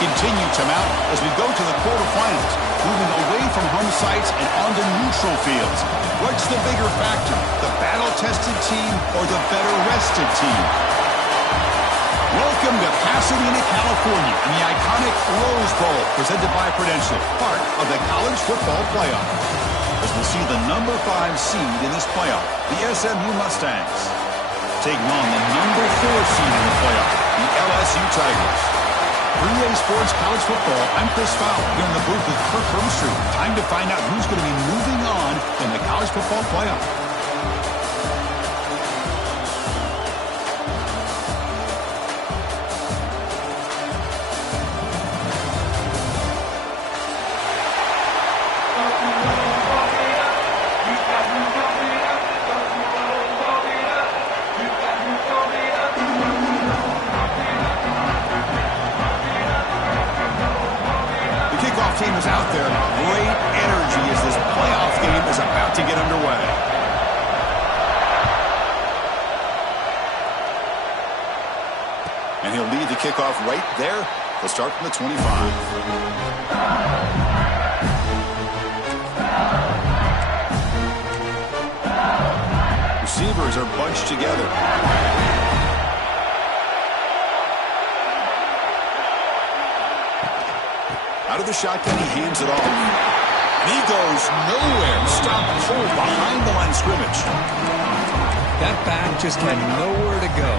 continue to mount as we go to the quarterfinals, moving away from home sites and onto neutral fields. What's the bigger factor, the battle-tested team or the better-rested team? Welcome to Pasadena, California, and the iconic Rose Bowl, presented by Prudential, part of the College Football Playoff. As we'll see the number 5 seed in this playoff, the SMU Mustangs, taking on the number 4 seed in the playoff, the LSU Tigers. 3A Sports College Football, I'm Chris Fowler, here in the booth with Kirk Herbstreit. Time to find out who's going to be moving on in the College Football Playoff. Team is out there. Great energy as this playoff game is about to get underway. And he'll lead the kickoff right there. He'll start from the 25. Receivers are bunched together. Out of the shotgun, he hands it off. And he goes nowhere. Stopped cold behind the line of scrimmage. That back just had nowhere to go.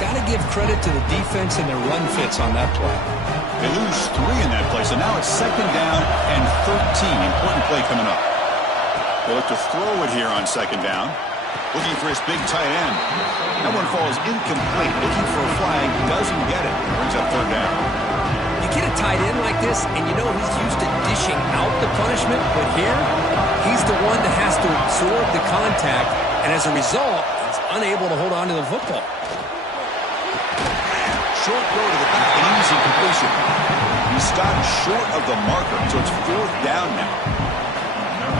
Got to give credit to the defense and their run fits on that play. They lose 3 in that play, so now it's 2nd down and 13. Important play coming up. They look to throw it here on 2nd down. Looking for his big tight end. That one falls incomplete. Looking for a flag. Doesn't get it. Brings up 3rd down. You get a tight end like this, and you know he's used to dishing out the punishment, but here, he's the one that has to absorb the contact, and as a result, he's unable to hold on to the football. Short throw to the back, an easy completion. He stopped short of the marker, so it's 4th down now.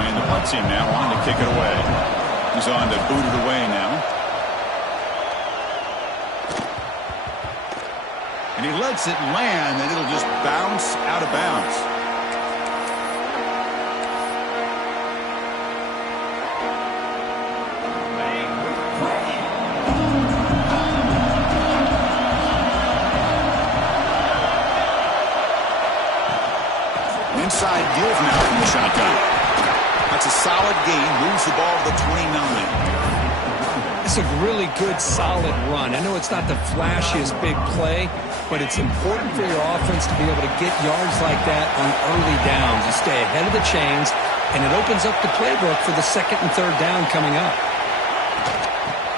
And the punt team now on to kick it away. He's on to boot it away now. And he lets it land, and it'll just bounce out of bounds. Inside give now from the shotgun. That's a solid gain. Moves the ball to the 29. It's a really good, solid run. I know it's not the flashiest big play, but it's important for your offense to be able to get yards like that on early downs. You stay ahead of the chains, and it opens up the playbook for the 2nd and 3rd down coming up.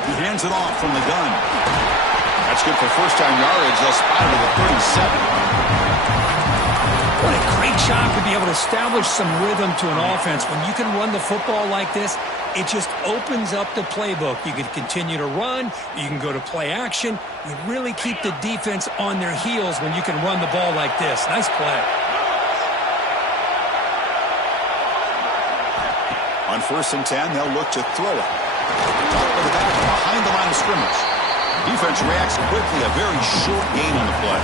He hands it off from the gun. That's good for first-down yardage. They'll spot it at the 37. What a great job to be able to establish some rhythm to an offense. When you can run the football like this, it just opens up the playbook. You can continue to run. You can go to play action. You really keep the defense on their heels when you can run the ball like this. Nice play. On 1st and 10, they'll look to throw it. Top of the back behind the line of scrimmage. Defense reacts quickly. A very short gain on the play.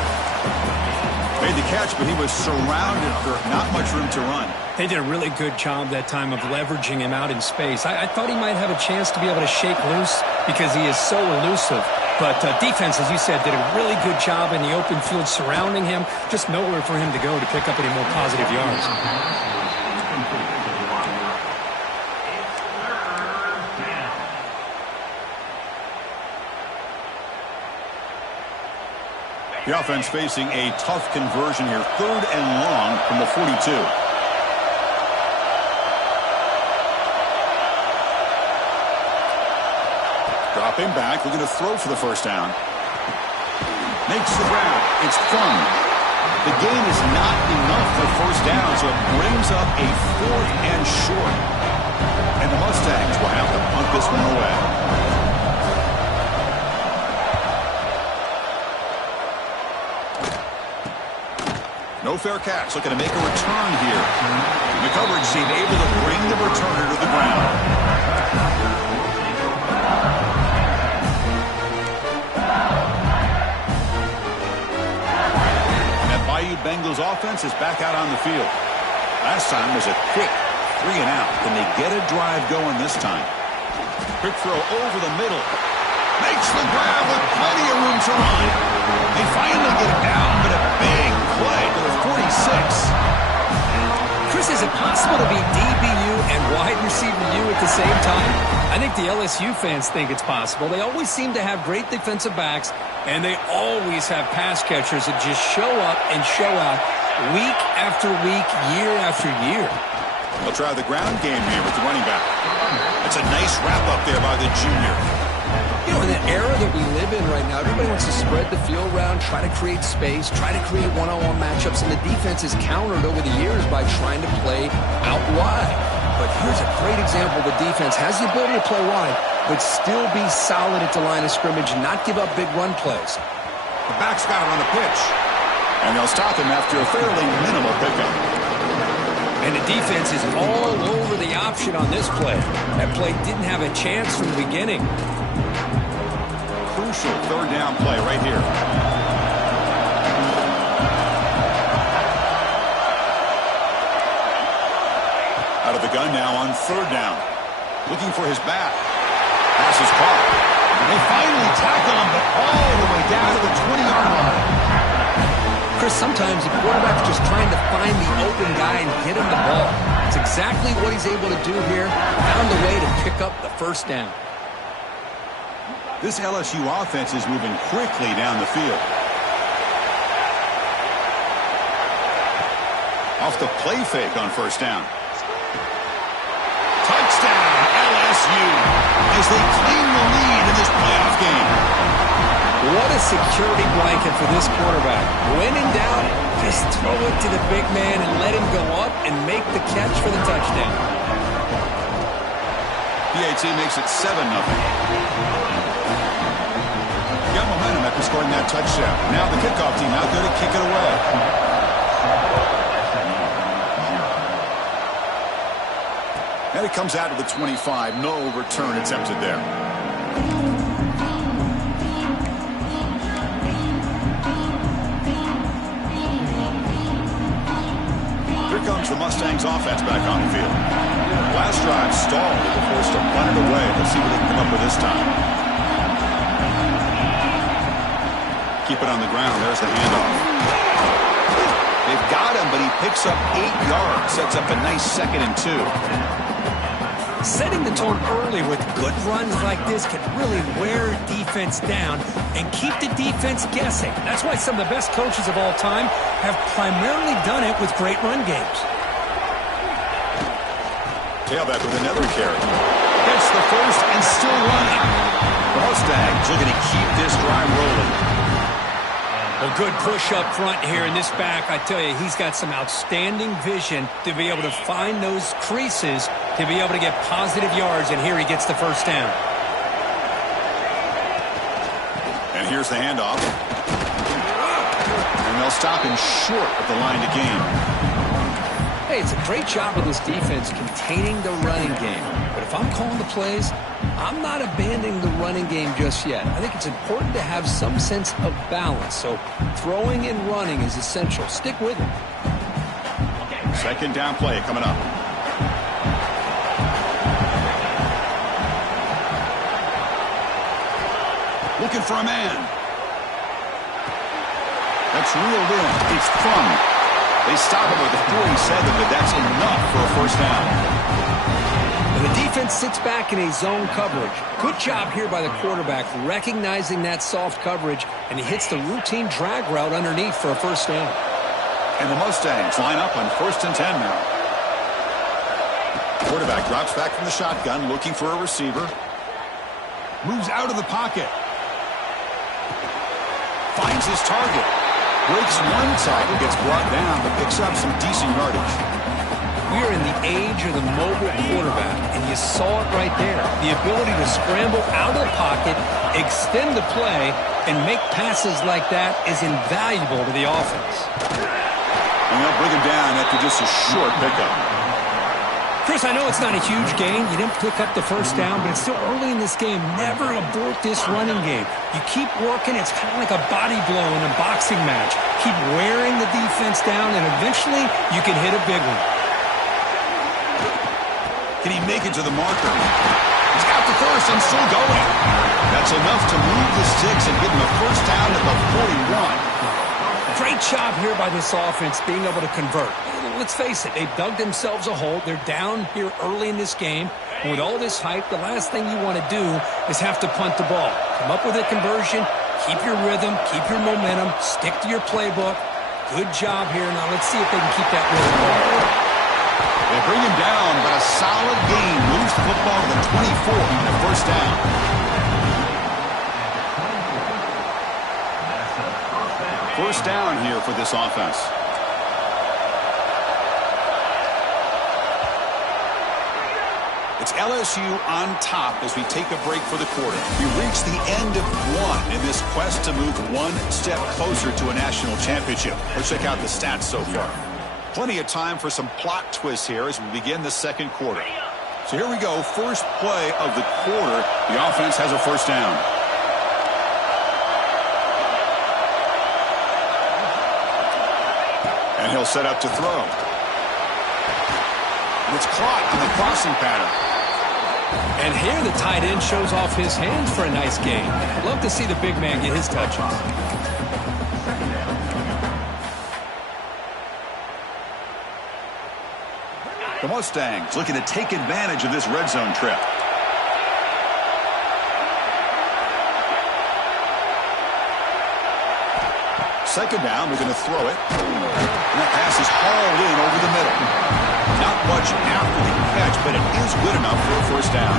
Made the catch, but he was surrounded for not much room to run. They did a really good job that time of leveraging him out in space. I thought he might have a chance to be able to shake loose because he is so elusive. But defense, as you said, did a really good job in the open field surrounding him. Just nowhere for him to go to pick up any more positive yards. The offense facing a tough conversion here. 3rd and long from the 42. Dropping back, looking to throw for the 1st down. Makes the grab. It's Fung. The gain is not enough for 1st down, so it brings up a 4th and short. And the Mustangs will have to punt this one away. No fair catch, looking to make a return here. The coverage team able to bring the returner to the ground. And that Bayou Bengals offense is back out on the field. Last time was a quick 3 and out. Can they get a drive going this time? Quick throw over the middle. Makes the grab with plenty of room to run. They finally get it down, but a big play to the 46. Chris, is it possible to be DBU and wide receiver U at the same time? I think the LSU fans think it's possible. They always seem to have great defensive backs, and they always have pass catchers that just show up and show out week after week, year after year. They'll try the ground game here with the running back. It's a nice wrap up there by the junior. You know, in the era that we live in right now, everybody wants to spread the field around, try to create space, try to create one-on-one matchups, and the defense is countered over the years by trying to play out wide. But here's a great example. The defense has the ability to play wide, but still be solid at the line of scrimmage and not give up big run plays. The back's got it on the pitch. And they'll stop him after a fairly minimal pickup. And the defense is all over the option on this play. That play didn't have a chance from the beginning. Crucial third down play right here. Out of the gun now on third down. Looking for his back. Pass is caught. They finally tackle him, but all the way down to the 20-yard line. Chris, sometimes the quarterback's just trying to find the open guy and get him the ball. It's exactly what he's able to do here. Found a way to pick up the first down. This LSU offense is moving quickly down the field. Off the play fake on first down. Touchdown, LSU, as they claim the lead in this playoff game. What a security blanket for this quarterback. When in doubt, just throw it to the big man and let him go up and make the catch for the touchdown. PAT makes it 7-0. Got momentum after scoring that touchdown. Now the kickoff team out there to kick it away. And it comes out to the 25. No return attempted there. Here comes the Mustangs offense back on the field. Last drive stalled. They were forced to run it away. Let's see what they can come up with this time. Keep it on the ground. There's the handoff. They've got him, but he picks up 8 yards. Sets up a nice 2nd and 2. Setting the tone early with good runs like this can really wear defense down and keep the defense guessing. That's why some of the best coaches of all time have primarily done it with great run games. Tailback with another carry. Gets the first and still running. The Mustangs looking to keep this drive rolling. A good push up front here in this back. I tell you, he's got some outstanding vision to be able to find those creases, to be able to get positive yards, and here he gets the first down. And here's the handoff. And they'll stop him short of the line to gain. Hey, it's a great job of this defense containing the running game. But if I'm calling the plays, I'm not abandoning the running game just yet. I think it's important to have some sense of balance. So throwing and running is essential. Stick with it. Second down play coming up. Looking for a man. That's reeled in. It's Crum. They stop him with the 47, but that's enough for a first down. And the defense sits back in a zone coverage. Good job here by the quarterback recognizing that soft coverage, and he hits the routine drag route underneath for a first down. And the Mustangs line up on 1st and 10 now. Quarterback drops back from the shotgun, looking for a receiver. Moves out of the pocket. Finds his target. Breaks one tackle, gets brought down, but picks up some decent yardage. We are in the age of the mobile quarterback, and you saw it right there. The ability to scramble out of the pocket, extend the play, and make passes like that is invaluable to the offense. And they'll bring him down after just a short pickup. Chris, I know it's not a huge gain. You didn't pick up the first down, but it's still early in this game. Never abort this running game. You keep working. It's kind of like a body blow in a boxing match. Keep wearing the defense down, and eventually you can hit a big one. Can he make it to the marker? He's got the first and still going. That's enough to move the sticks and give him a first down at the 41. Great job here by this offense being able to convert. Let's face it, they've dug themselves a hole. They're down here early in this game. And with all this hype, the last thing you want to do is have to punt the ball. Come up with a conversion, keep your rhythm, keep your momentum, stick to your playbook. Good job here. Now let's see if they can keep that rhythm going. They bring him down, but a solid gain moves the football to the 24 and a first down. First down here for this offense. It's LSU on top as we take a break for the quarter. We reach the end of one in this quest to move one step closer to a national championship. Let's check out the stats so far. Plenty of time for some plot twists here as we begin the second quarter. So here we go. First play of the quarter. The offense has a first down. And he'll set up to throw. It's caught in the crossing pattern. And here the tight end shows off his hands for a nice gain. Love to see the big man get his touches. The Mustangs looking to take advantage of this red zone trip. Second down, we're going to throw it. And that pass is hauled in over the middle. Not much after the catch, but it is good enough for a first down.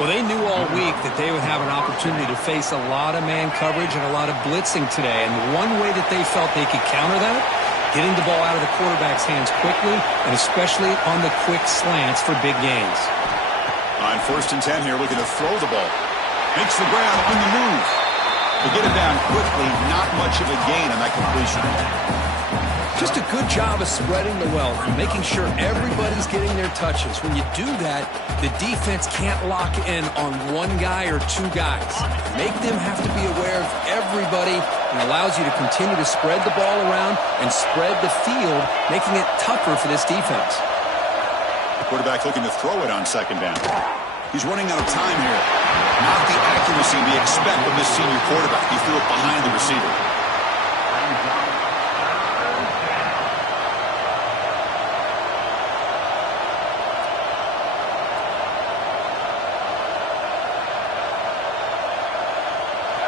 Well, they knew all week that they would have an opportunity to face a lot of man coverage and a lot of blitzing today. And one way that they felt they could counter that, getting the ball out of the quarterback's hands quickly, and especially on the quick slants for big gains. On 1st and 10 here, looking to throw the ball. Makes the ground on the move. To get it down quickly, not much of a gain on that completion. Just a good job of spreading the wealth and making sure everybody's getting their touches. When you do that, the defense can't lock in on one guy or two guys. Make them have to be aware of everybody and allows you to continue to spread the ball around and spread the field, making it tougher for this defense. The quarterback looking to throw it on second down. He's running out of time here. Not the accuracy we expect from this senior quarterback. He threw it behind the receiver.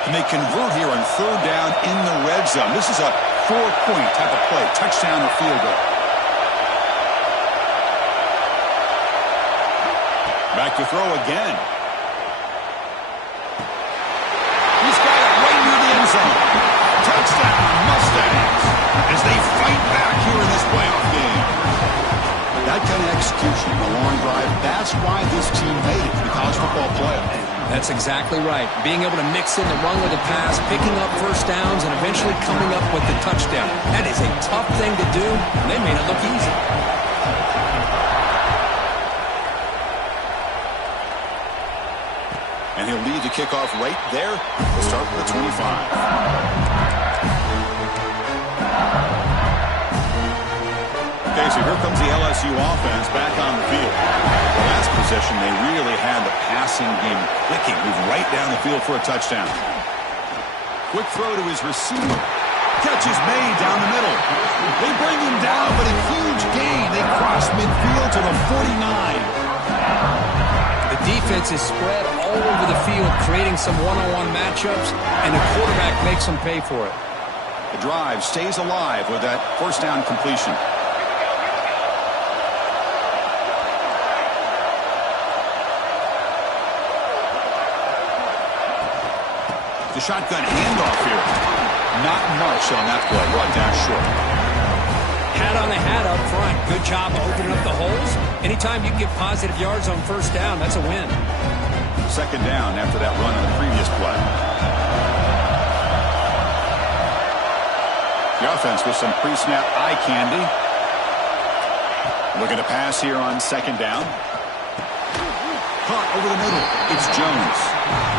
And they convert here on third down in the red zone. This is a 4-point type of play, touchdown or field goal. Back to throw again. He's got it right near the end zone. Touchdown, Mustangs, as they fight back here in this playoff game. That kind of execution, the long drive, that's why this team made it to the college football playoff. That's exactly right. Being able to mix in the run with the pass, picking up first downs, and eventually coming up with the touchdown. That is a tough thing to do, and they made it look easy. And he'll lead the kickoff right there. We'll start with the 25. Okay, so here comes the LSU offense back on the field. The last possession, they really had the passing game clicking. Move right down the field for a touchdown. Quick throw to his receiver. Catch is made down the middle. They bring him down, but a huge gain. They cross midfield to the 49. The defense is spread all over the field, creating some one-on-one matchups, and the quarterback makes them pay for it. The drive stays alive with that first down completion. The shotgun handoff here. Not much on that play. Brought down short. Hat on the hat up front. Good job opening up the holes. Anytime you can get positive yards on first down, that's a win. Second down after that run on the previous play. The offense with some pre-snap eye candy. Looking to pass here on second down. Caught over the middle. It's Jones.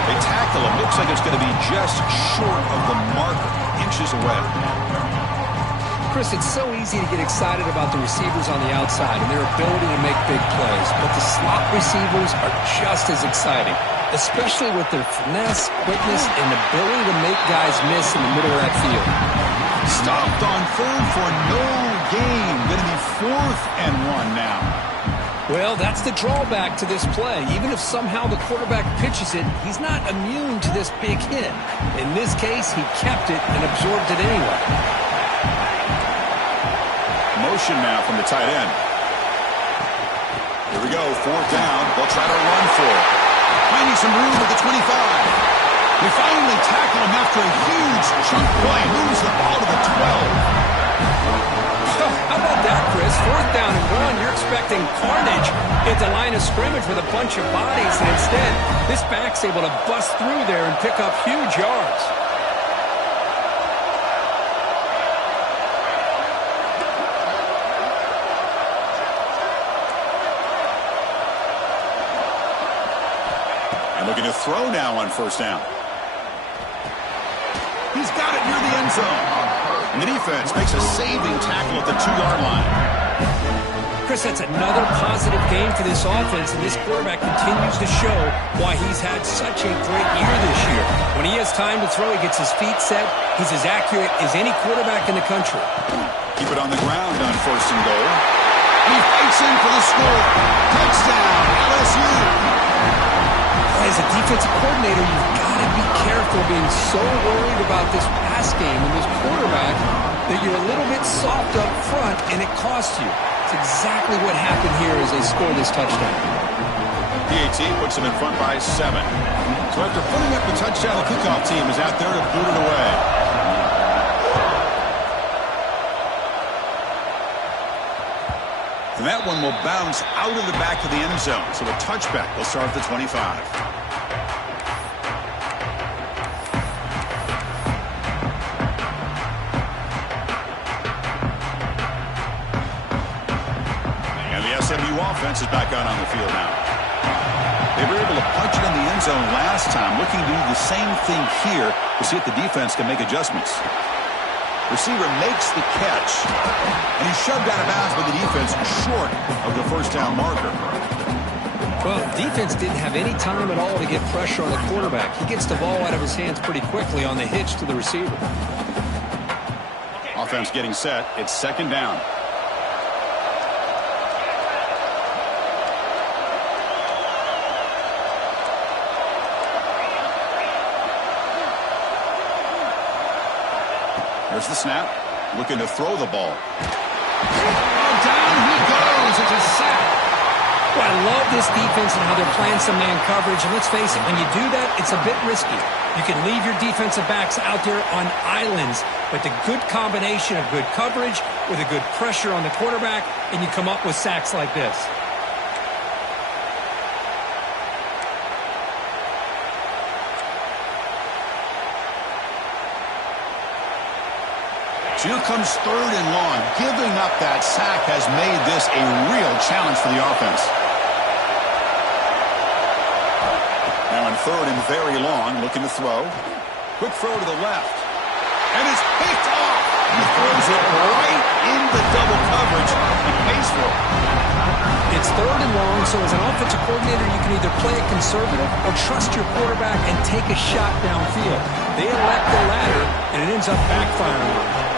They tackle him. Looks like it's going to be just short of the marker. Inches away. Chris, it's so easy to get excited about the receivers on the outside and their ability to make big plays. But the slot receivers are just as exciting, especially with their finesse, quickness, and ability to make guys miss in the middle of that field. Stopped on third for no gain. Going to be 4th and 1 now. Well, that's the drawback to this play. Even if somehow the quarterback pitches it, he's not immune to this big hit. In this case, he kept it and absorbed it anyway. Motion now from the tight end. Here we go, 4th down. They'll try to run for it. Finding some room at the 25. We finally tackle him after a huge chunk play. Moves the ball to the 12. How about that, Chris? 4th down and 1. You're expecting carnage at the line of scrimmage with a bunch of bodies, and instead, this back's able to bust through there and pick up huge yards. And looking to throw now on 1st down. He's got it near the end zone. And the defense makes a saving tackle at the 2-yard line. Chris, that's another positive game for this offense, and this quarterback continues to show why he's had such a great year this year. When he has time to throw, he gets his feet set. He's as accurate as any quarterback in the country. Keep it on the ground on 1st and goal. And he fights in for the score. Touchdown, LSU. As a defensive coordinator, you've got to be careful being so worried about this pass game and this quarterback that you're a little bit soft up front and it costs you. It's exactly what happened here as they score this touchdown. PAT puts them in front by 7. So after putting up the touchdown, the kickoff team is out there to boot it away. And that one will bounce out of the back of the end zone. So a touchback will start at the 25. SMU offense is back out on the field now. They were able to punch it in the end zone last time, looking to do the same thing here to see if the defense can make adjustments. Receiver makes the catch, and he's shoved out of bounds by the defense short of the 1st down marker. Well, defense didn't have any time at all to get pressure on the quarterback. He gets the ball out of his hands pretty quickly on the hitch to the receiver. Offense getting set. It's 2nd down. There's the snap. Looking to throw the ball. Oh, down he goes. It's a sack. Well, I love this defense and how they're playing some man coverage. And let's face it, when you do that, it's a bit risky. You can leave your defensive backs out there on islands, but the good combination of good coverage with a good pressure on the quarterback, and you come up with sacks like this. Here comes 3rd and long. Giving up that sack has made this a real challenge for the offense. Now in 3rd and very long, looking to throw. Quick throw to the left. And it's picked off. He throws it right into double coverage and pays for it. It's 3rd and long, so as an offensive coordinator, you can either play it conservative or trust your quarterback and take a shot downfield. They elect the latter, and it ends up backfiring on them.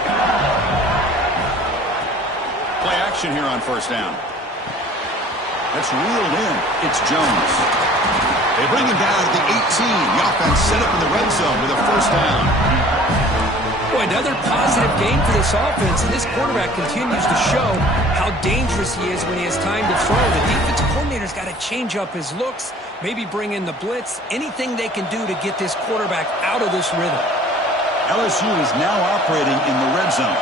Play action here on 1st down. That's reeled in. It's Jones. They bring him down at the 18. The offense set up in the red zone with a 1st down. Boy, another positive game for this offense, and this quarterback continues to show how dangerous he is when he has time to throw. The defensive coordinator's got to change up his looks, maybe bring in the blitz, anything they can do to get this quarterback out of this rhythm. LSU is now operating in the red zone.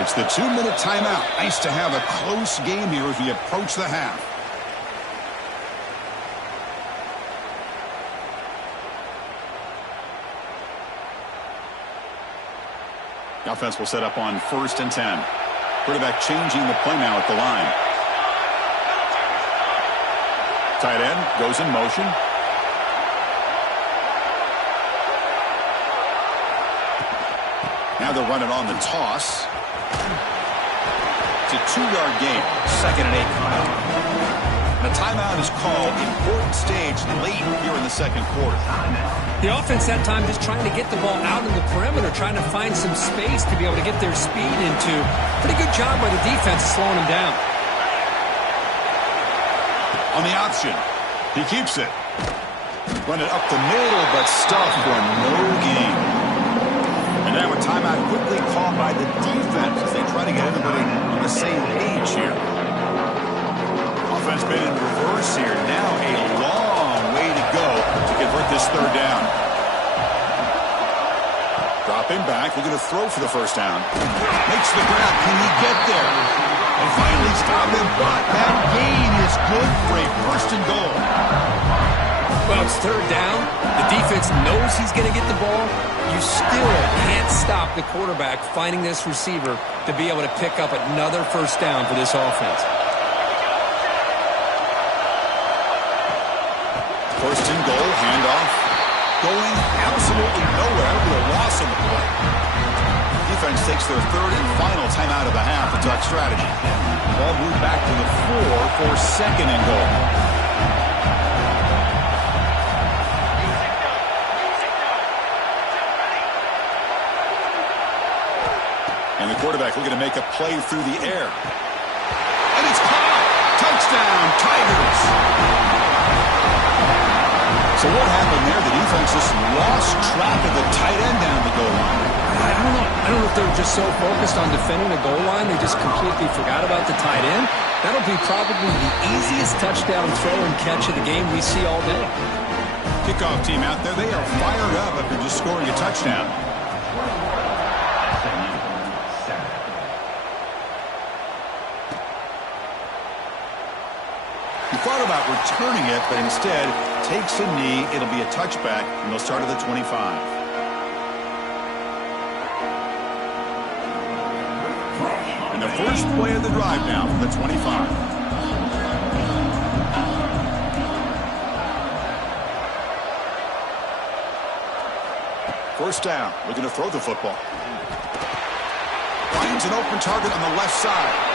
It's the 2-minute timeout. Nice to have a close game here as we approach the half. The offense will set up on 1st and 10. Quarterback changing the play now at the line. Tight end goes in motion. Now they'll run it on the toss. It's a 2-yard gain. 2nd and 8 coming up. And a timeout is called. Important stage late here in the second quarter. The offense that time just trying to get the ball out in the perimeter, trying to find some space to be able to get their speed into. Pretty good job by the defense slowing them down. On the option, he keeps it. Run it up the middle, but stuffed for no gain. And now a timeout quickly called by the defense as they try to get everybody on the same page here. Offense been in reverse here. Now a long way to go to convert this 3rd down. Dropping back, looking to throw for the 1st down. Makes the grab. Can he get there? And finally stop him, but that gain is good for a 1st and goal. Well, it's 3rd down. The defense knows he's going to get the ball. You still can't stop the quarterback finding this receiver to be able to pick up another 1st down for this offense. 1st and goal, handoff. Going absolutely nowhere with a loss on the play. Defense takes their 3rd and final timeout of the half to talk strategy. Ball moved back to the 4 for 2nd and goal. And the quarterback looking to make a play through the air. And it's caught! Touchdown, Tigers! So what happened there? The defense just lost track of the tight end down the goal line. I don't know if they were just so focused on defending the goal line, they just completely forgot about the tight end. That'll be probably the easiest touchdown throw and catch of the game we see all day. Kickoff team out there, they are fired up after just scoring a touchdown. He thought about returning it, but instead takes a knee. It'll be a touchback, and they'll start at the 25. And the first play of the drive now from the 25. First down, looking to throw the football. Finds an open target on the left side.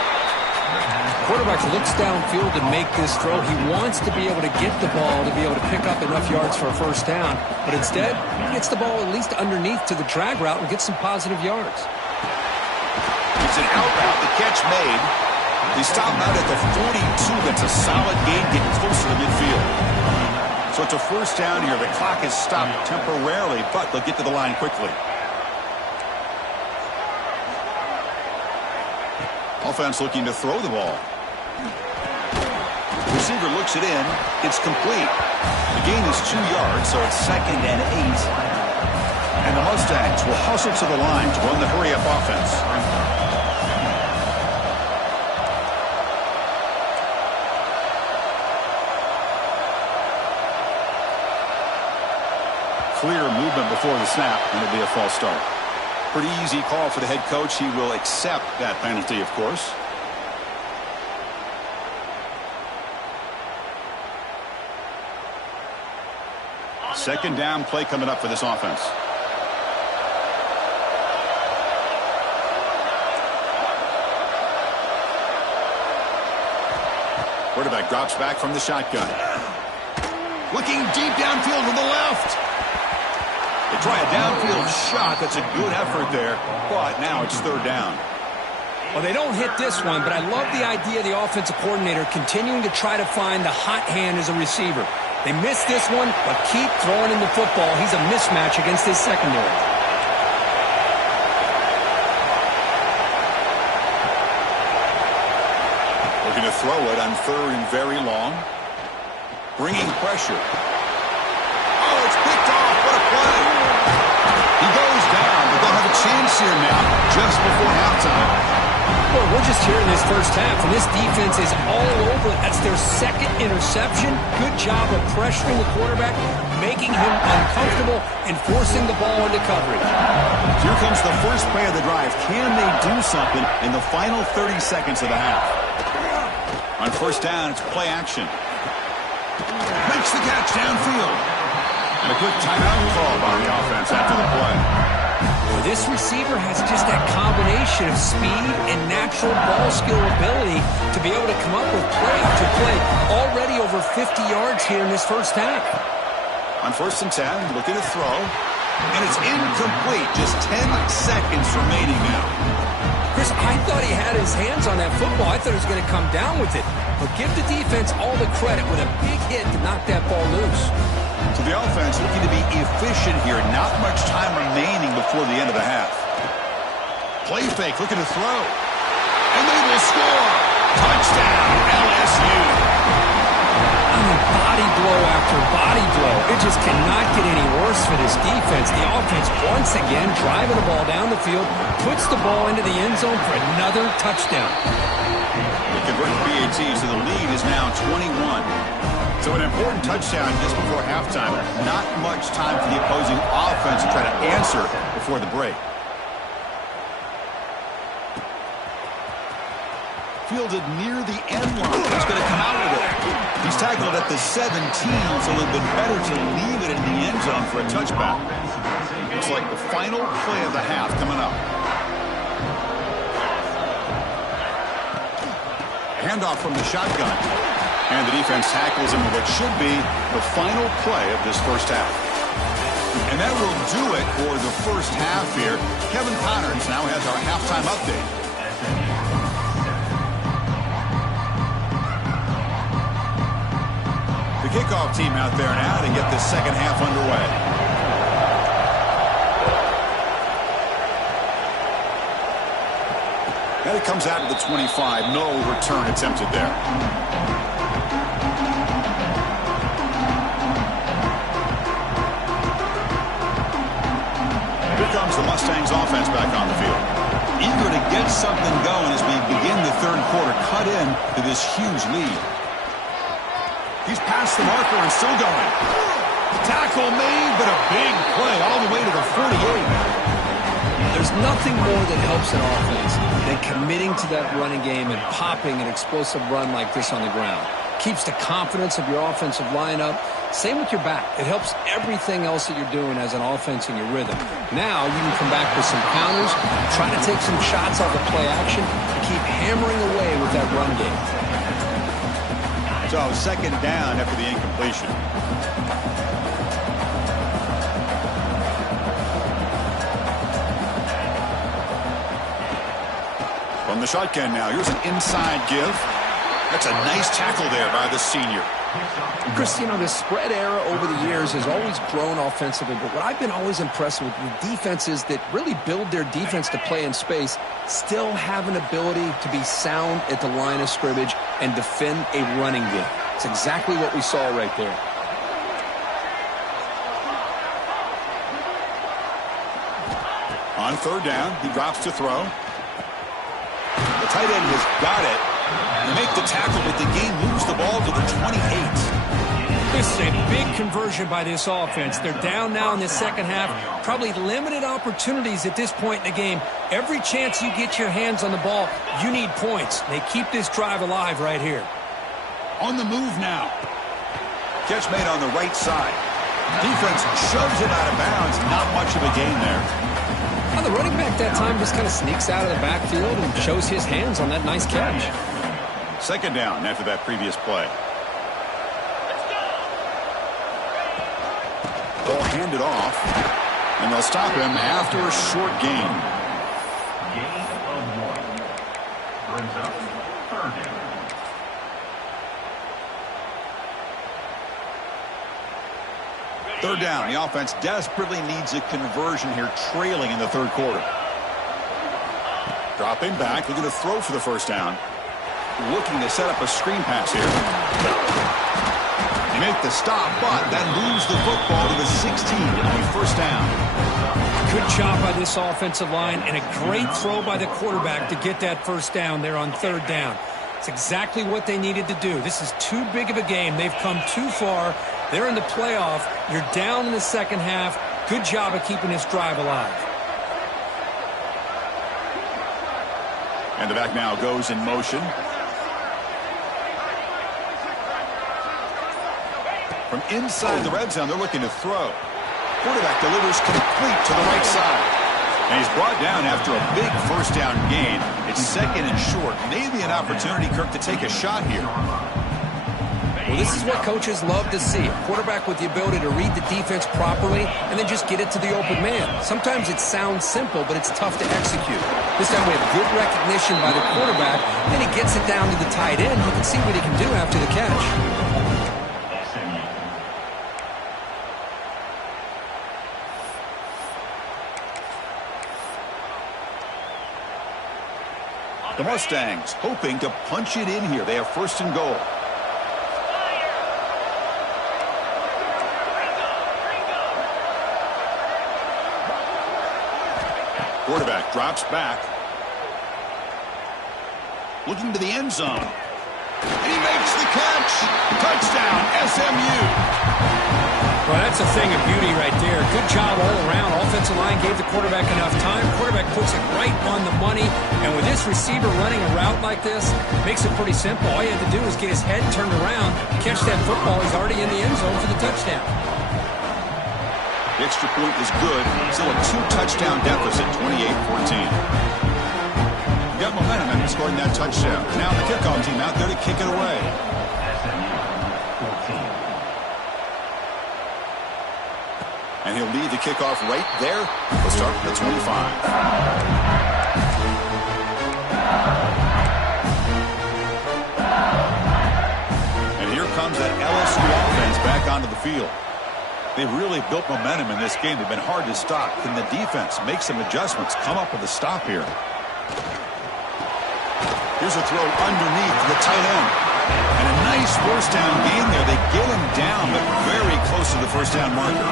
Quarterback looks downfield to make this throw. He wants to be able to get the ball to be able to pick up enough yards for a 1st down. But instead, he gets the ball at least underneath to the drag route and gets some positive yards. It's an out route, the catch made. They stop him out at the 42. That's a solid gain, getting closer to midfield. So it's a 1st down here. The clock is stopped temporarily, but they'll get to the line quickly. Offense looking to throw the ball. Receiver looks it in. It's complete. The gain is 2 yards, so it's 2nd and 8. And the Mustangs will hustle to the line to run the hurry-up offense. Clear movement before the snap, and it'll be a false start. Pretty easy call for the head coach. He will accept that penalty, of course. Second down play coming up for this offense. Quarterback drops back from the shotgun. Looking deep downfield to the left. They try a downfield shot. That's a good effort there, but now it's 3rd down. Well, they don't hit this one, but I love the idea of the offensive coordinator continuing to try to find the hot hand as a receiver. They missed this one, but keep throwing him the football. He's a mismatch against his secondary. Looking to throw it on 3rd and very long. Bringing pressure. Oh, it's picked off. What a play. He goes down, but they'll have a chance here now just before halftime. Well, we're just here in this first half, and this defense is all over. That's their second interception. Good job of pressuring the quarterback, making him uncomfortable, and forcing the ball into coverage. Here comes the first play of the drive. Can they do something in the final 30 seconds of the half? On first down, it's play action. Makes the catch downfield. And a quick timeout call by the offense after the play. Well, this receiver has just that combination of speed and natural ball skill ability to be able to come up with play after play. Already over 50 yards here in this first half. On first and 10, looking to throw. And it's incomplete. Just 10 seconds remaining now. Chris, I thought he had his hands on that football. I thought he was going to come down with it. But give the defense all the credit with a big hit to knock that ball loose. So the offense looking to be efficient here. Not much time remaining before the end of the half. Play fake, looking to throw. And they will score. Touchdown, LSU. I mean, body blow after body blow. It just cannot get any worse for this defense. The offense, once again, driving the ball down the field, puts the ball into the end zone for another touchdown. They convert the PATs, so the lead is now 21. So an important touchdown just before halftime. Not much time for the opposing offense to try to answer before the break. Fielded near the end line. He's going to come out with it. He's tackled at the 17, so a little bit better to leave it in the end zone for a touchback. Looks like the final play of the half coming up. Handoff from the shotgun. And the defense tackles him with what should be the final play of this first half. And that will do it for the first half here. Kevin Connors now has our halftime update. The kickoff team out there now to get this second half underway. And it comes out to the 25. No return attempted there. Here comes the Mustangs offense back on the field. Eager to get something going as we begin the third quarter. Cut in to this huge lead. He's past the marker and still going. Tackle made, but a big play all the way to the 48. There's nothing more that helps an offense than committing to that running game and popping an explosive run like this on the ground. Keeps the confidence of your offensive lineup. Same with your back. It helps everything else that you're doing as an offense in your rhythm. Now you can come back with some counters, try to take some shots off of play action, and keep hammering away with that run game. So second down after the incompletion. From the shotgun now, here's an inside give. That's a nice tackle there by the senior. Chris, you know, the spread era over the years has always grown offensively, but what I've been always impressed with defenses that really build their defense to play in space still have an ability to be sound at the line of scrimmage and defend a running game. It's exactly what we saw right there. On third down, he drops to throw. The tight end has got it. They make the tackle, but the game moves the ball to the 28. This is a big conversion by this offense. They're down now in the second half. Probably limited opportunities at this point in the game. Every chance you get your hands on the ball, you need points. They keep this drive alive right here. On the move now. Catch made on the right side. Defense shoves it out of bounds. Not much of a gain there. Well, the running back that time just kind of sneaks out of the backfield and shows his hands on that nice catch. Second down after that previous play. Ball handed off, and they'll stop him after a short gain. Gain of 1. Brings up third down. Third down. The offense desperately needs a conversion here, trailing in the third quarter. Dropping back, looking to throw for the first down. Looking to set up a screen pass here. They make the stop, but that moves the football to the 16 on first down. Good job by this offensive line and a great throw by the quarterback to get that first down there on third down. It's exactly what they needed to do. This is too big of a game. They've come too far. They're in the playoff. You're down in the second half. Good job of keeping this drive alive. And the back now goes in motion. From inside the red zone, they're looking to throw. Quarterback delivers complete to the right side. And he's brought down after a big first down gain. It's second and short. Maybe an opportunity, Kirk, to take a shot here. Well, this is what coaches love to see. A quarterback with the ability to read the defense properly and then just get it to the open man. Sometimes it sounds simple, but it's tough to execute. This time we have good recognition by the quarterback. Then he gets it down to the tight end. You can see what he can do after the catch. The Mustangs hoping to punch it in here. They have first and goal. Quarterback drops back. Looking to the end zone. And he makes the catch. Touchdown, SMU. Well, that's a thing of beauty right there. Good job all around. Offensive line gave the quarterback enough time. Quarterback puts it right on the money. And with this receiver running a route like this, makes it pretty simple. All you had to do is get his head turned around, catch that football. He's already in the end zone for the touchdown. The extra point is good. Still a 2-touchdown deficit, 28-14. You got momentum after scoring that touchdown. Now the kickoff team out there to kick it away. And he'll lead the kickoff right there. We'll start at the 25. And here comes that LSU offense back onto the field. They've really built momentum in this game. They've been hard to stop. Can the defense make some adjustments? Come up with a stop here. Here's a throw underneath the tight end. And a nice first down gain there. They get him down, but very close to the first down marker.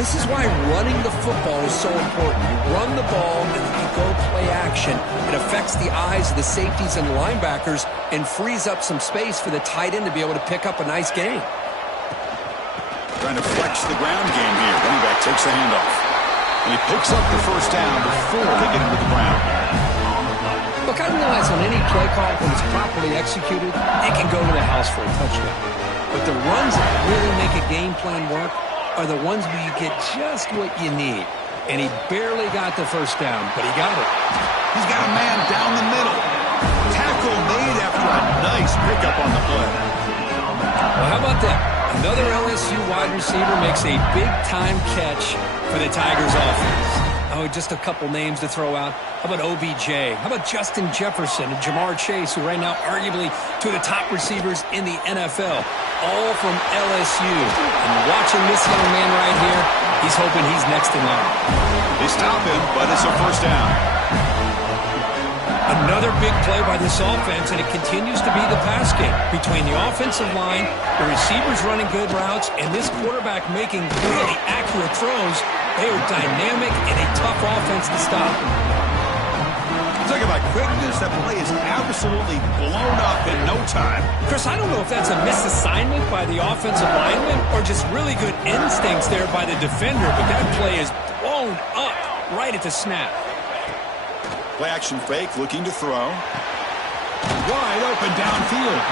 This is why running the football is so important. You run the ball and you go play action. It affects the eyes of the safeties and the linebackers and frees up some space for the tight end to be able to pick up a nice gain. Trying to flex the ground game here. Running back takes the handoff. And he picks up the first down before they get him to the ground. Look, I realize on any play call, when it's properly executed, it can go to the house for a touchdown. But the runs that really make a game plan work are the ones where you get just what you need. And he barely got the first down, but he got it. He's got a man down the middle. Tackle made after a nice pickup on the play. Well, how about that? Another LSU wide receiver makes a big-time catch for the Tigers offense. Oh, just a couple names to throw out. How about OBJ? How about Justin Jefferson and Jamar Chase, who right now arguably two of the top receivers in the NFL, all from LSU. And watching this young man right here, he's hoping he's next in line. They stop him, but it's a first down. Another big play by this offense, and it continues to be the pass game. Between the offensive line, the receivers running good routes, and this quarterback making really accurate throws, they are dynamic and a tough offense to stop. Talk about quickness. That play is absolutely blown up in no time. Chris, I don't know if that's a misassignment by the offensive lineman or just really good instincts there by the defender, but that play is blown up right at the snap. Play action fake, looking to throw. Wide open downfield.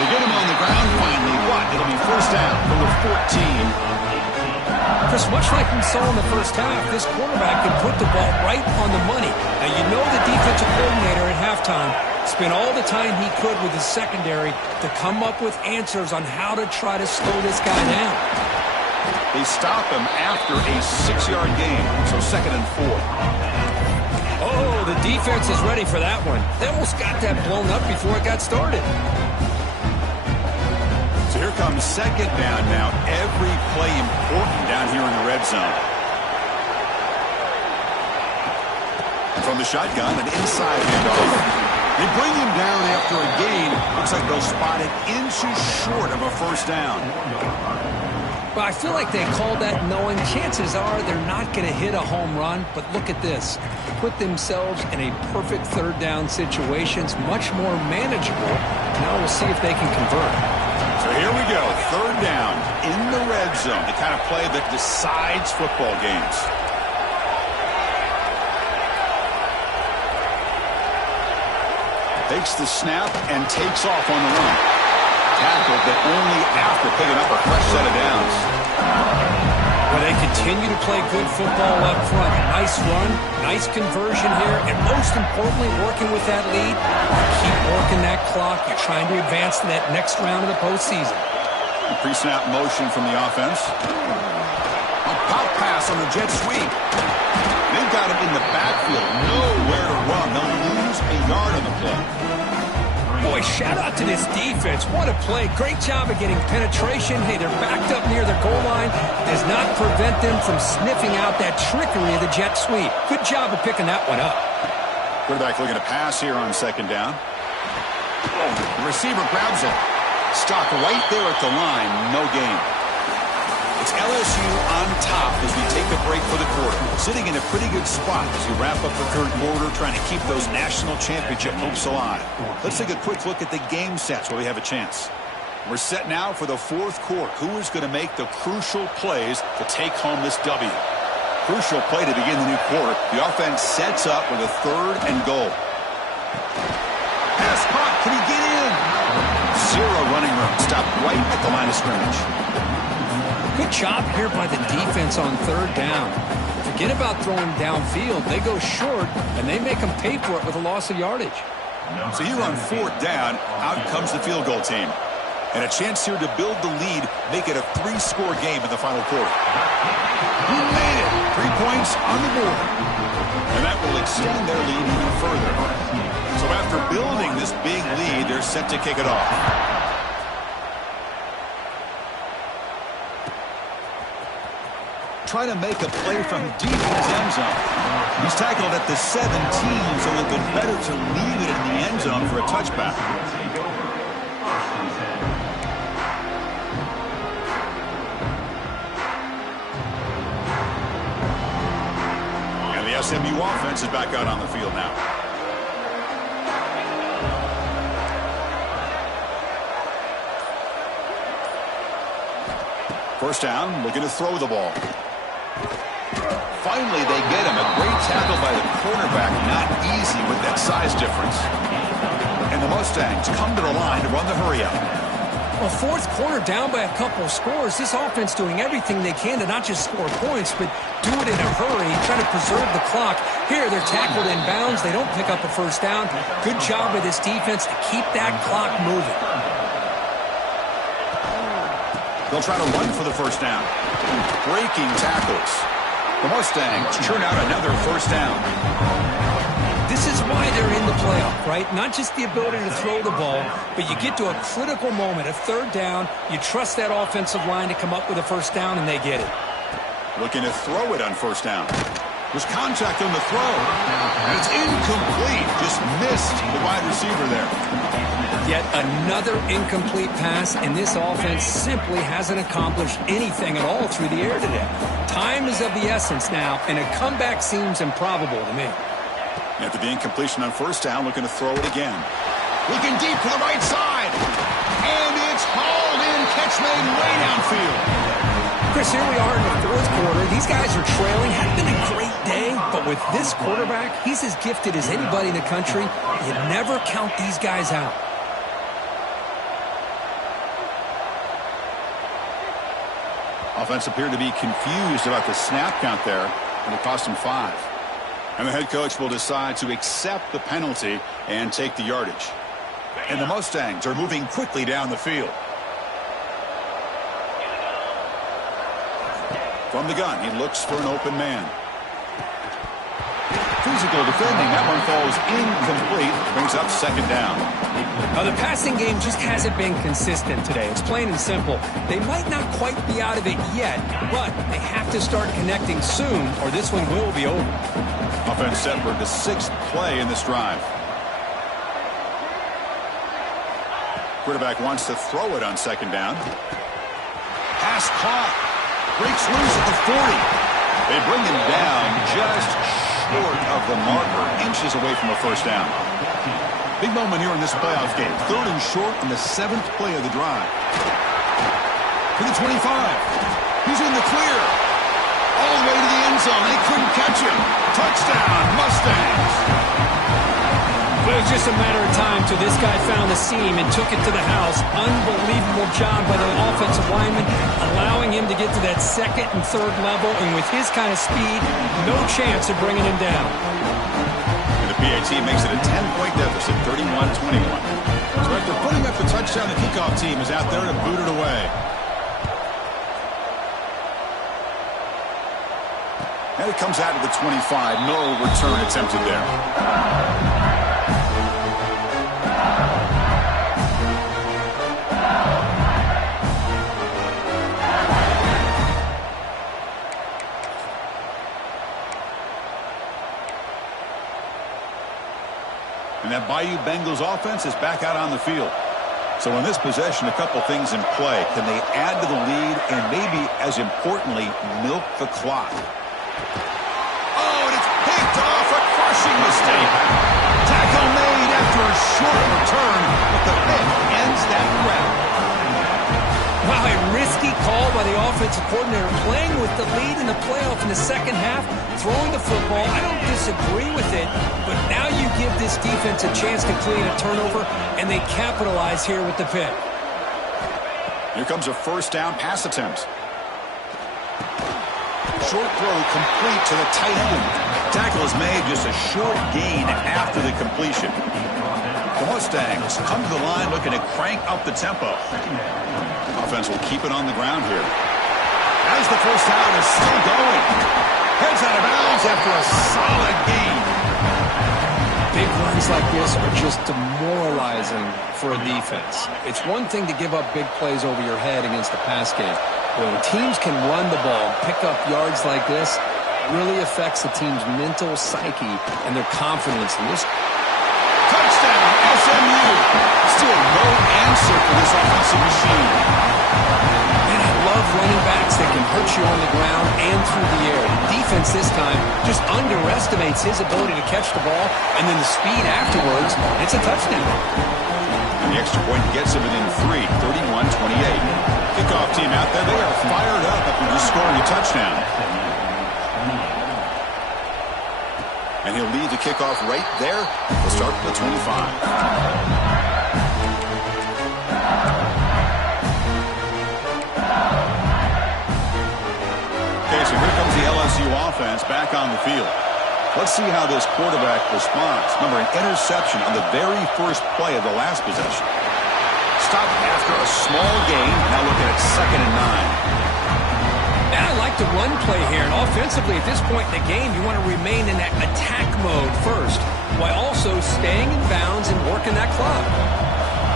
They get him on the ground finally. What? It'll be first down from the 14. Chris, much like we saw in the first half, this quarterback can put the ball right on the money. Now, you know the defensive coordinator at halftime spent all the time he could with his secondary to come up with answers on how to try to slow this guy down. They stop him after a 6-yard gain, so second and 4. Oh, the defense is ready for that one. They almost got that blown up before it got started. So here comes second down now. Every play important down here in the red zone. From the shotgun, an inside handoff. They bring him down after a gain. Looks like they'll spot it inches short of a first down. Well, I feel like they called that knowing chances are they're not going to hit a home run, but look at this. Put themselves in a perfect third down situation. It's much more manageable. Now we'll see if they can convert. So here we go, third down in the red zone, the kind of play that decides football games. Takes the snap and takes off on the run. Tackled, but only after picking up a fresh set of downs. Well, they continue to play good football up front. A nice run, nice conversion here, and most importantly, working with that lead, keep working that clock. You're trying to advance to that next round of the postseason. Pre-snap motion from the offense. A pop pass on the jet sweep. They've got him in the backfield. Nowhere to run. They'll lose a yard on the play. Boy, shout out to this defense. What a play. Great job of getting penetration. Hey, they're backed up near their goal line. Does not prevent them from sniffing out that trickery of the jet sweep. Good job of picking that one up. Quarterback looking to pass here on second down. The receiver grabs it. Stopped right there at the line. No gain. It's LSU on top as we take a break for the quarter. Sitting in a pretty good spot as we wrap up the third quarter, trying to keep those national championship hopes alive. Let's take a quick look at the game sets while we have a chance. We're set now for the fourth quarter. Who is going to make the crucial plays to take home this W? Crucial play to begin the new quarter. The offense sets up with a third and goal. Pass caught. Can he get in? Zero running room. Stopped right at the line of scrimmage. Good job here by the defense on third down. Forget about throwing downfield. They go short, and they make them pay for it with a loss of yardage. So here on fourth down, out comes the field goal team. And a chance here to build the lead, make it a 3-score game in the final quarter. You made it. 3 points on the board. And that will extend their lead even further. So after building this big lead, they're set to kick it off. Try to make a play from deep in his end zone. He's tackled at the 17, so it would have been better to leave it in the end zone for a touchback. And the SMU offense is back out on the field now. First down, looking to throw the ball. Finally, they get him. A great tackle by the cornerback. Not easy with that size difference. And the Mustangs come to the line to run the hurry-up. Well, fourth quarter down by a couple of scores. This offense doing everything they can to not just score points, but do it in a hurry, try to preserve the clock. Here, they're tackled in bounds. They don't pick up a first down. Good job by this defense to keep that clock moving. They'll try to run for the first down. Breaking tackles. The Mustangs churn out another first down. This is why they're in the playoff, right? Not just the ability to throw the ball, but you get to a critical moment, a third down. You trust that offensive line to come up with a first down, and they get it. Looking to throw it on first down. There's contact on the throw. And it's incomplete. Just missed the wide receiver there. Yet another incomplete pass, and this offense simply hasn't accomplished anything at all through the air today. Time is of the essence now, and a comeback seems improbable to me. After the incompletion on first down, looking to throw it again. Looking deep to the right side. And it's hauled in. Catch made way downfield. Chris, here we are in the fourth quarter. These guys are trailing. Hadn't been a great day, but with this quarterback, he's as gifted as anybody in the country. You never count these guys out. Offense appeared to be confused about the snap count there, and it cost him 5. And the head coach will decide to accept the penalty and take the yardage. And the Mustangs are moving quickly down the field. From the gun, he looks for an open man. Physical defending. That one falls incomplete. Brings up second down. Now, the passing game just hasn't been consistent today. It's plain and simple. They might not quite be out of it yet, but they have to start connecting soon, or this one will be over. Offense set for the 6th play in this drive. Quarterback wants to throw it on second down. Pass caught. breaks loose at the 40. They bring him down just short of the marker, inches away from a first down. Big moment here in this playoff game. 3rd and short on the 7th play of the drive. To the 25. He's in the clear. All the way to the end zone. They couldn't catch him. Touchdown, Mustangs. Well, it was just a matter of time till this guy found the seam and took it to the house. Unbelievable job by the offensive lineman, allowing him to get to that 2nd and 3rd level. And with his kind of speed, no chance of bringing him down. And the PAT makes it a 10-point deficit, 31-21. So after putting up the touchdown, the kickoff team is out there to boot it away. And it comes out to the 25. No return attempted there. And that Bayou Bengals offense is back out on the field. So in this possession, a couple things in play. Can they add to the lead and maybe, as importantly, milk the clock? Oh, and it's picked off. A crushing mistake. Tackle made after a short return, but the pick ends that round. Wow, a risky call by the offensive coordinator, playing with the lead in the playoff in the 2nd half, throwing the football. I don't disagree with it, but now you give this defense a chance to create a turnover, and they capitalize here with the pick. Here comes a first down pass attempt. Short throw complete to the tight end. Tackle is made, just a short gain after the completion. The Mustangs come to the line looking to crank up the tempo. Offense will keep it on the ground here. As the first down is still going. Heads out of bounds after a solid gain. Big runs like this are just demoralizing for a defense. It's one thing to give up big plays over your head against the pass game. But when teams can run the ball, pick up yards like this, it really affects the team's mental psyche and their confidence in this. Touchdown, SMU. Still no answer for this offensive machine. And I love running backs that can hurt you on the ground and through the air. The defense this time just underestimates his ability to catch the ball, and then the speed afterwards, it's a touchdown. And the extra point gets him within 3, 31-28. Kickoff team out there, they are fired up after just scoring a touchdown. And he'll lead the kickoff right there. We'll start at the 25. Okay, so here comes the LSU offense back on the field. Let's see how this quarterback responds. Remember, an interception on the very first play of the last possession. Stopped after a small gain. Now looking at 2nd and 9. And I like the run play here. And offensively, at this point in the game, you want to remain in that attack mode first, while also staying in bounds and working that clock.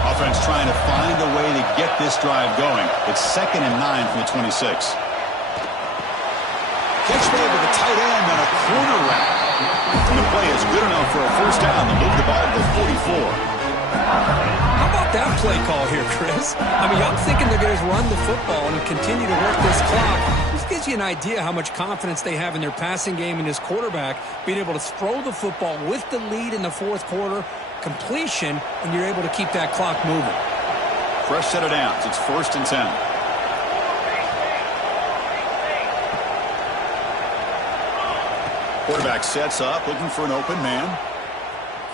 Offense trying to find a way to get this drive going. It's 2nd and 9 from the 26. Catch made with the tight end on a corner route. And the play is good enough for a first down to move the ball to the 44. How about that play call here, Chris? I mean, I'm thinking they're going to run the football and continue to work this clock. This gives you an idea how much confidence they have in their passing game and this quarterback being able to throw the football with the lead in the 4th quarter, completion, and you're able to keep that clock moving. Fresh set of downs. It's 1st and 10. Quarterback sets up, looking for an open man.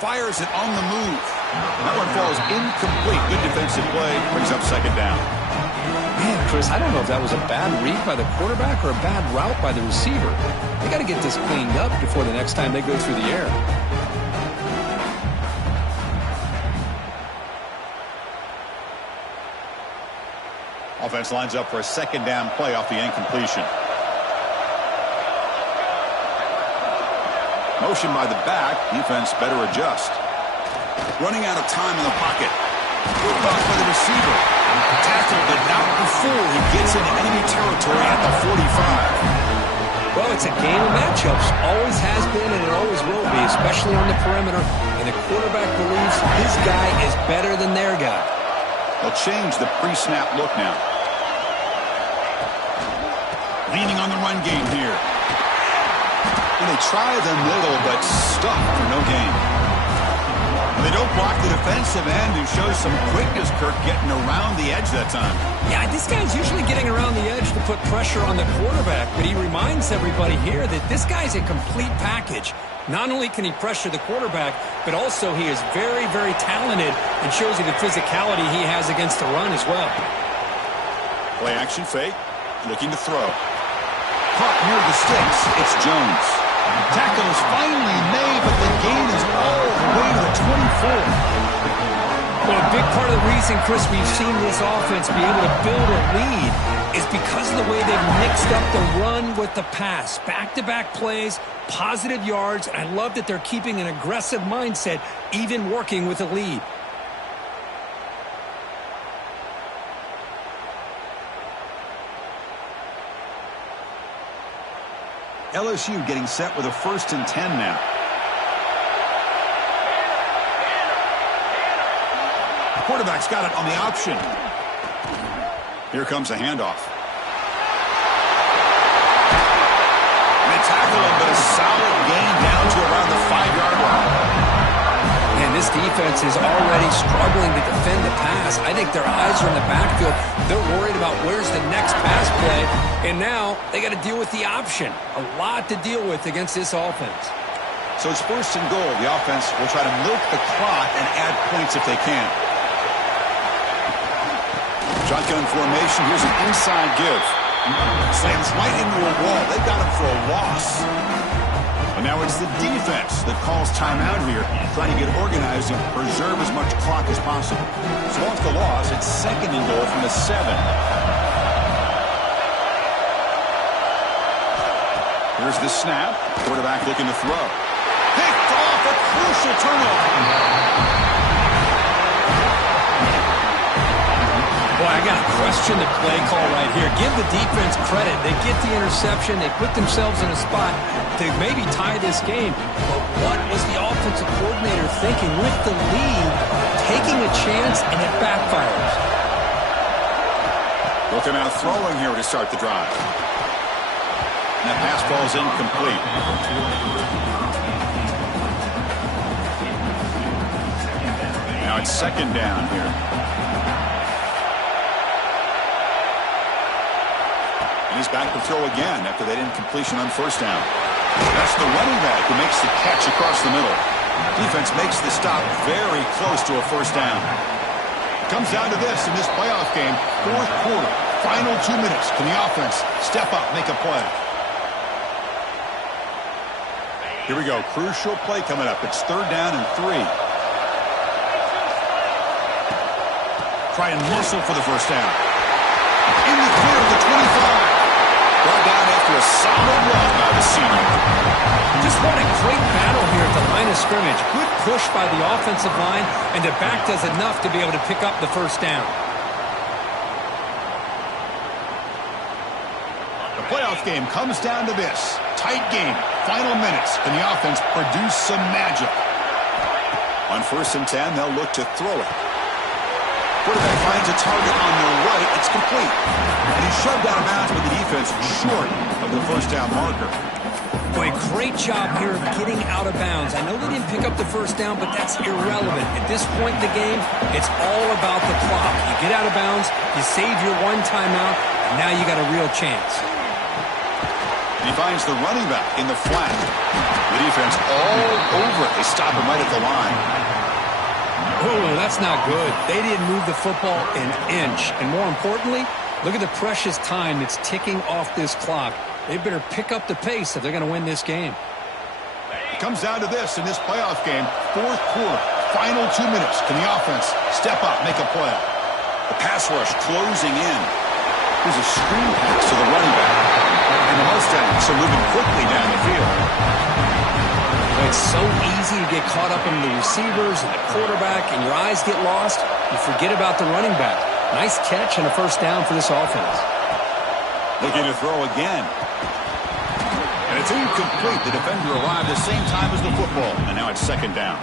Fires it on the move. That one falls incomplete. Good defensive play. Brings up 2nd down. Man, Chris, I don't know if that was a bad read by the quarterback or a bad route by the receiver. They got to get this cleaned up before the next time they go through the air. Offense lines up for a 2nd down play off the incompletion. Motion by the back. Defense better adjust. Running out of time in the pocket. Good off by the receiver. Tackled, but not before he gets into enemy territory at the 45. Well, it's a game of matchups. Always has been and it always will be, especially on the perimeter. And the quarterback believes his guy is better than their guy. They'll change the pre-snap look now. leaning on the run game here. And they try the middle, but stuck for no gain. They don't block the defensive end, who shows some quickness, Kirk, getting around the edge that time. Yeah, this guy's usually getting around the edge to put pressure on the quarterback, but he reminds everybody here that this guy's a complete package. Not only can he pressure the quarterback, but also he is very, very talented and shows you the physicality he has against the run as well. Play action fake, looking to throw. Caught near the sticks, it's Jones. Tackle is finally made, but the gain is all the way to the 24. Well, a big part of the reason, Chris, we've seen this offense be able to build a lead is because of the way they've mixed up the run with the pass. Back-to-back plays, positive yards, and I love that they're keeping an aggressive mindset, even working with a lead. LSU getting set with a 1st and 10 now. The quarterback's got it on the option. Here comes a handoff. And they tackle him, but a solid gain down to around the 5-yard line. And this defense is already struggling to defend the pass. I think their eyes are in the backfield. They're worried about where's the next pass play. And now they got to deal with the option. A lot to deal with against this offense. So it's 1st and goal. The offense will try to milk the clock and add points if they can. Shotgun formation. Here's an inside give. Slams right into a wall. They got him for a loss. And now it's the defense that calls timeout here, trying to get organized and preserve as much clock as possible. So off the loss, it's 2nd and goal from the 7. Here's the snap. Quarterback looking to throw. Picked off, a crucial turnover. Boy, I got to question the play call right here. Give the defense credit. They get the interception. They put themselves in a spot to maybe tie this game. But what was the offensive coordinator thinking with the lead, taking a chance, and it backfires? Looking out throwing here to start the drive. And that pass ball's incomplete. Now it's 2nd down here. And he's back to throw again after that incompletion on 1st down. That's the running back who makes the catch across the middle. Defense makes the stop very close to a 1st down. Comes down to this in this playoff game. 4th quarter, final 2 minutes. Can the offense step up, make a play? Here we go. Crucial play coming up. It's 3rd down and 3. Try and muscle for the 1st down. In the clear of the 25. Brought down after a solid run by the senior. Just what a great battle here at the line of scrimmage. Good push by the offensive line, and the back does enough to be able to pick up the 1st down. The playoff game comes down to this. Tight game. Final minutes. Can the offense produce some magic? On 1st and 10, they'll look to throw it. Quarterback finds a target on the right. It's complete. And he's shoved out of bounds with the defense short of the 1st down marker. Boy, great job here of getting out of bounds. I know they didn't pick up the 1st down, but that's irrelevant. At this point in the game, it's all about the clock. You get out of bounds, you save your 1 timeout, and now you got a real chance. He finds the running back in the flat. The defense all over it. They stop him right at the line. Oh, that's not good. They didn't move the football an inch. And more importantly, look at the precious time that's ticking off this clock. They better pick up the pace if they're going to win this game. It comes down to this in this playoff game. 4th quarter, final 2 minutes. Can the offense step up, make a play? The pass rush closing in. There's a screen pass to the running back. And the Mustangs are moving quickly down the field. It's so easy to get caught up in the receivers and the quarterback, and your eyes get lost. You forget about the running back. Nice catch and a 1st down for this offense. Looking to throw again. And it's incomplete. The defender arrived the same time as the football. And now it's 2nd down.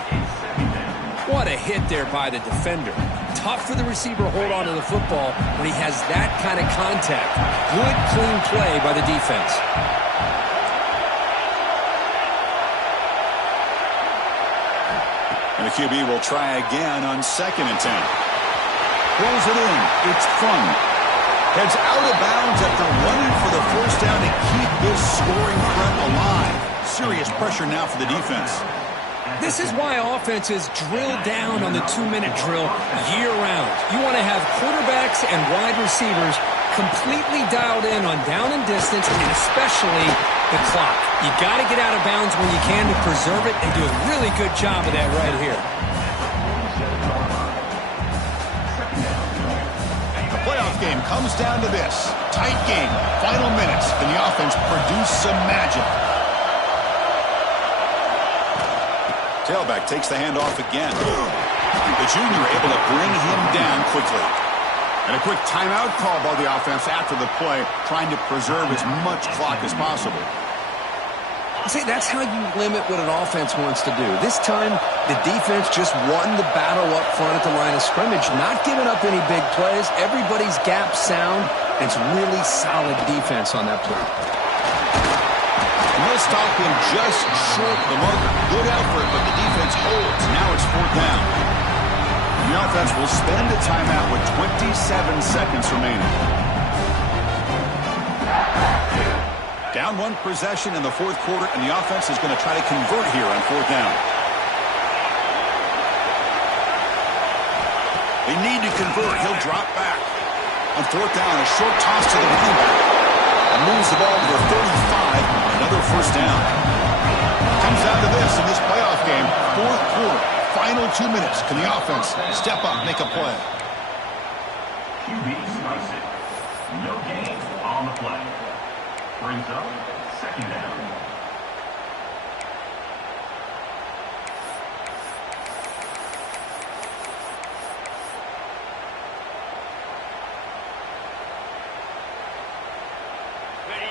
What a hit there by the defender. Tough for the receiver to hold on to the football when he has that kind of contact. Good, clean play by the defense. And the QB will try again on 2nd and 10. Pulls it in. It's Fung. Heads out of bounds after running for the first down to keep this scoring threat alive. Serious pressure now for the defense. This is why offenses drill down on the 2-minute drill year-round. You want to have quarterbacks and wide receivers completely dialed in on down and distance, and especially the clock. You got to get out of bounds when you can to preserve it, and do a really good job of that right here. The playoff game comes down to this. Tight game. Final minutes. Can the offense produce some magic? Tailback takes the handoff again. The junior able to bring him down quickly. And a quick timeout call by the offense after the play, trying to preserve as much clock as possible. See, that's how you limit what an offense wants to do. This time, the defense just won the battle up front at the line of scrimmage, not giving up any big plays. Everybody's gap sound, and it's really solid defense on that play. And they'll stop him just short of the marker. Good effort, but the defense holds. Now it's 4th down. The offense will spend a timeout with 27 seconds remaining. Down 1 possession in the 4th quarter, and the offense is going to try to convert here on 4th down. They need to convert. He'll drop back. On 4th down, a short toss to the running back. And moves the ball to the 35. Another first down. Comes down to this in this playoff game. 4th quarter. Final 2 minutes. Can the offense step up, make a play? QB slice it. No gain on the play. Brings up 2nd down.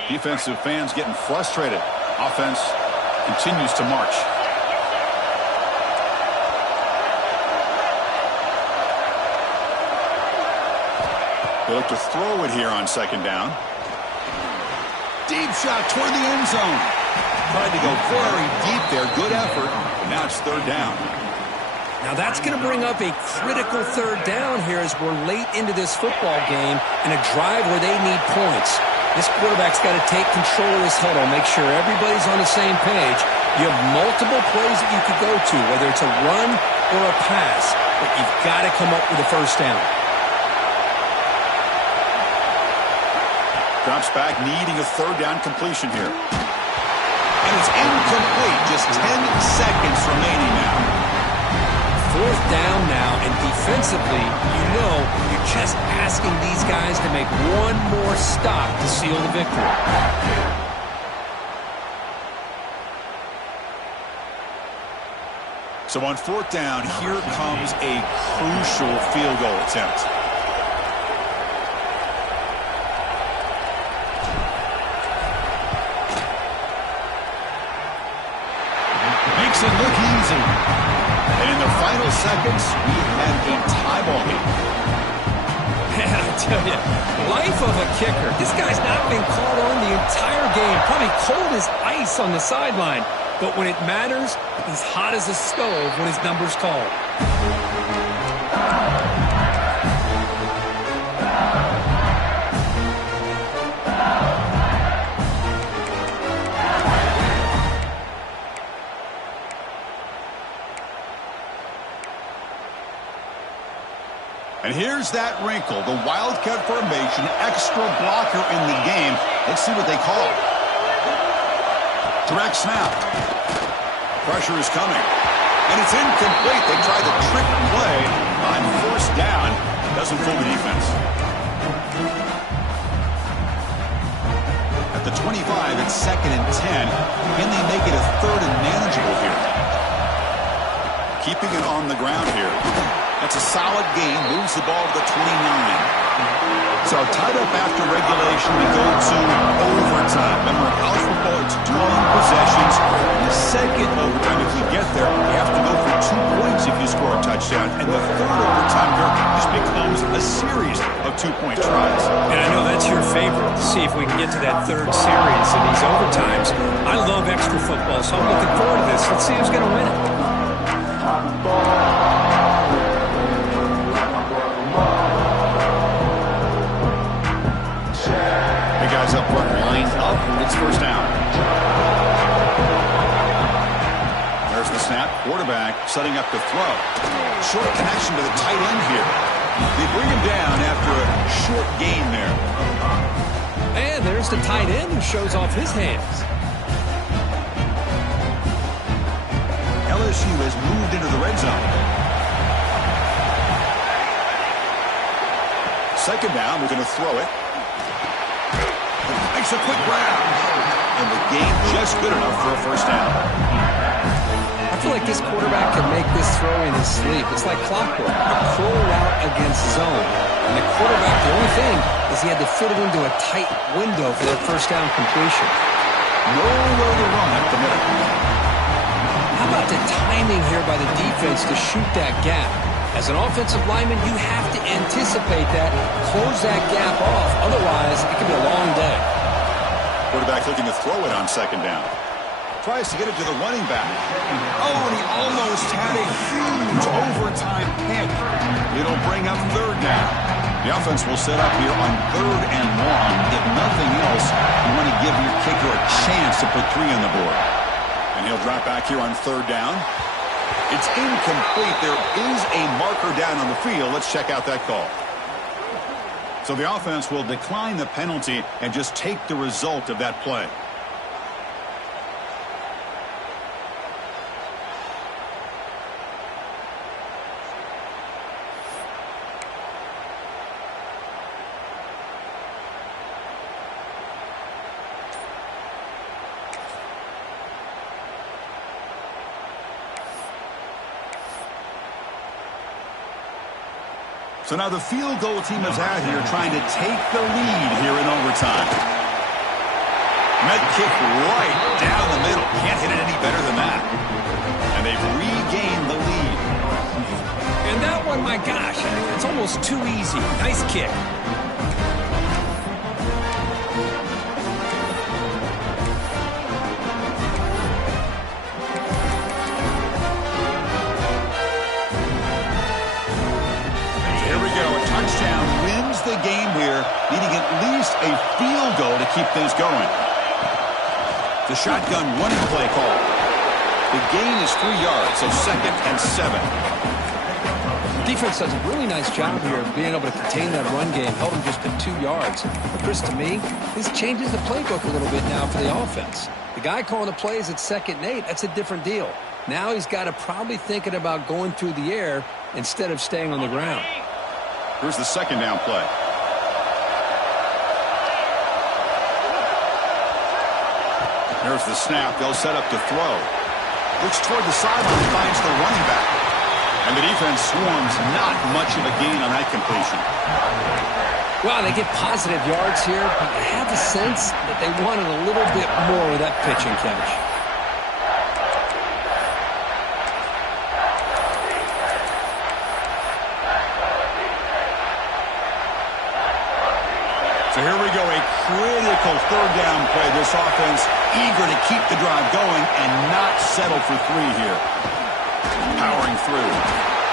Defensive fans getting frustrated. Offense continues to march. They look to throw it here on 2nd down. Deep shot toward the end zone. Tried to go very deep there. Good effort. But now it's 3rd down. Now that's going to bring up a critical 3rd down here as we're late into this football game in a drive where they need points. This quarterback's got to take control of this huddle, make sure everybody's on the same page. You have multiple plays that you could go to, whether it's a run or a pass, but you've got to come up with a first down. Drops back, needing a 3rd down completion here. And it's incomplete. Just 10 seconds remaining now. 4th down now, and defensively, you know you're just asking these guys to make one more stop to seal the victory. So on 4th down, here comes a crucial field goal attempt. Makes it look easy. And in the final seconds, we had a tie ball game. Man, I tell you, life of a kicker. This guy's not been called on the entire game. Probably cold as ice on the sideline. But when it matters, he's hot as a stove when his number's called. And here's that wrinkle, the Wildcat formation, extra blocker in the game. Let's see what they call. Direct snap. Pressure is coming. And it's incomplete. They try the trick play on 1st down. Doesn't fool the defense. At the 25, it's 2nd and 10. Can they make it a 3rd and manageable here? Keeping it on the ground here. That's a solid gain. Moves the ball to the 29. So tied up after regulation, we go to overtime. Remember, in college football, it's dueling possessions. In the second overtime, if we get there, you have to go for 2 points if you score a touchdown. And the third overtime here just becomes a series of 2-point tries. And I know that's your favorite, to see if we can get to that third series in these overtimes. I love extra football, so I'm looking forward to this. Let's see who's going to win it. Up front, lined up, it's first down. There's the snap. Quarterback setting up to throw. Short connection to the tight end here. They bring him down after a short gain there. And there's the tight end who shows off his hands. LSU has moved into the red zone. Second down, we're going to throw it. Makes a quick grab. And the game just good enough for a first down. I feel like this quarterback can make this throw in his sleep. It's like clockwork. A crow route against zone. And the quarterback, the only thing is he had to fit it into a tight window for that first down completion. Nowhere to run up the middle. How about the timing here by the defense to shoot that gap? As an offensive lineman, you have to anticipate that, close that gap off. Otherwise, it could be a long day. Quarterback looking to throw it on second down. Tries to get it to the running back. Oh, and he almost had a huge overtime pick. It'll bring up third down. The offense will set up here on 3rd and long. If nothing else, you want to give your kicker a chance to put 3 on the board. And he'll drop back here on 3rd down. It's incomplete. There is a marker down on the field. Let's check out that call. So the offense will decline the penalty and just take the result of that play. So now the field goal team is out here trying to take the lead here in overtime. Med kick right down the middle. Can't hit it any better than that. And they've regained the lead. And that one, my gosh, I mean, it's almost too easy. Nice kick. The game here, needing at least a field goal to keep things going. The shotgun running play call. The gain is 3 yards, so 2nd and 7. The defense does a really nice job here of being able to contain that run game, held them just at 2 yards. But Chris, to me, this changes the playbook a little bit now for the offense. The guy calling the plays at 2nd and 8, that's a different deal. Now he's got to probably thinking about going through the air instead of staying on the ground. Here's the second down play. There's the snap. They'll set up to throw. Looks toward the sideline, finds the running back. And the defense swarms. Not much of a gain on that completion. Well, they get positive yards here, but I have the sense that they wanted a little bit more of that pitch and catch. So here we go, a critical 3rd down play. This offense eager to keep the drive going and not settle for 3 here. Powering through.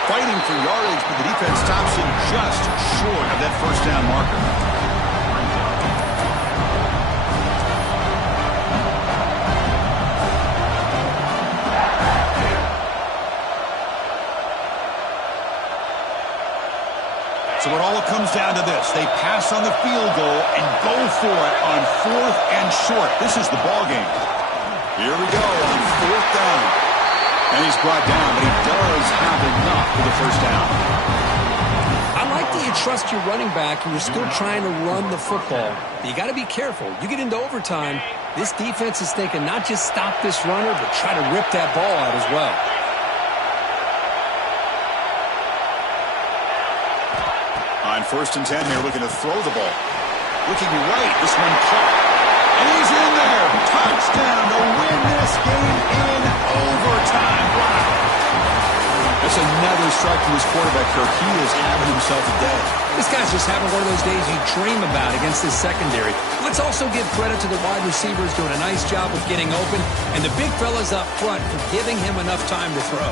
Fighting for yardage, but the defense stops him just short of that first down marker. So it all comes down to this. They pass on the field goal and go for it on 4th and short. This is the ball game. Here we go on 4th down. And he's brought down, but he does have enough for the first down. I like that you trust your running back and you're still trying to run the football. But you got to be careful. You get into overtime, this defense is thinking not just stop this runner, but try to rip that ball out as well. On 1st and 10 here, looking to throw the ball. Looking right, this one caught. And he's in there. Touchdown to win this game in overtime. Wow. That's another strike from his quarterback, Kirk. He is having himself a day. This guy's just having one of those days you dream about against his secondary. Let's also give credit to the wide receivers doing a nice job of getting open, and the big fellas up front for giving him enough time to throw.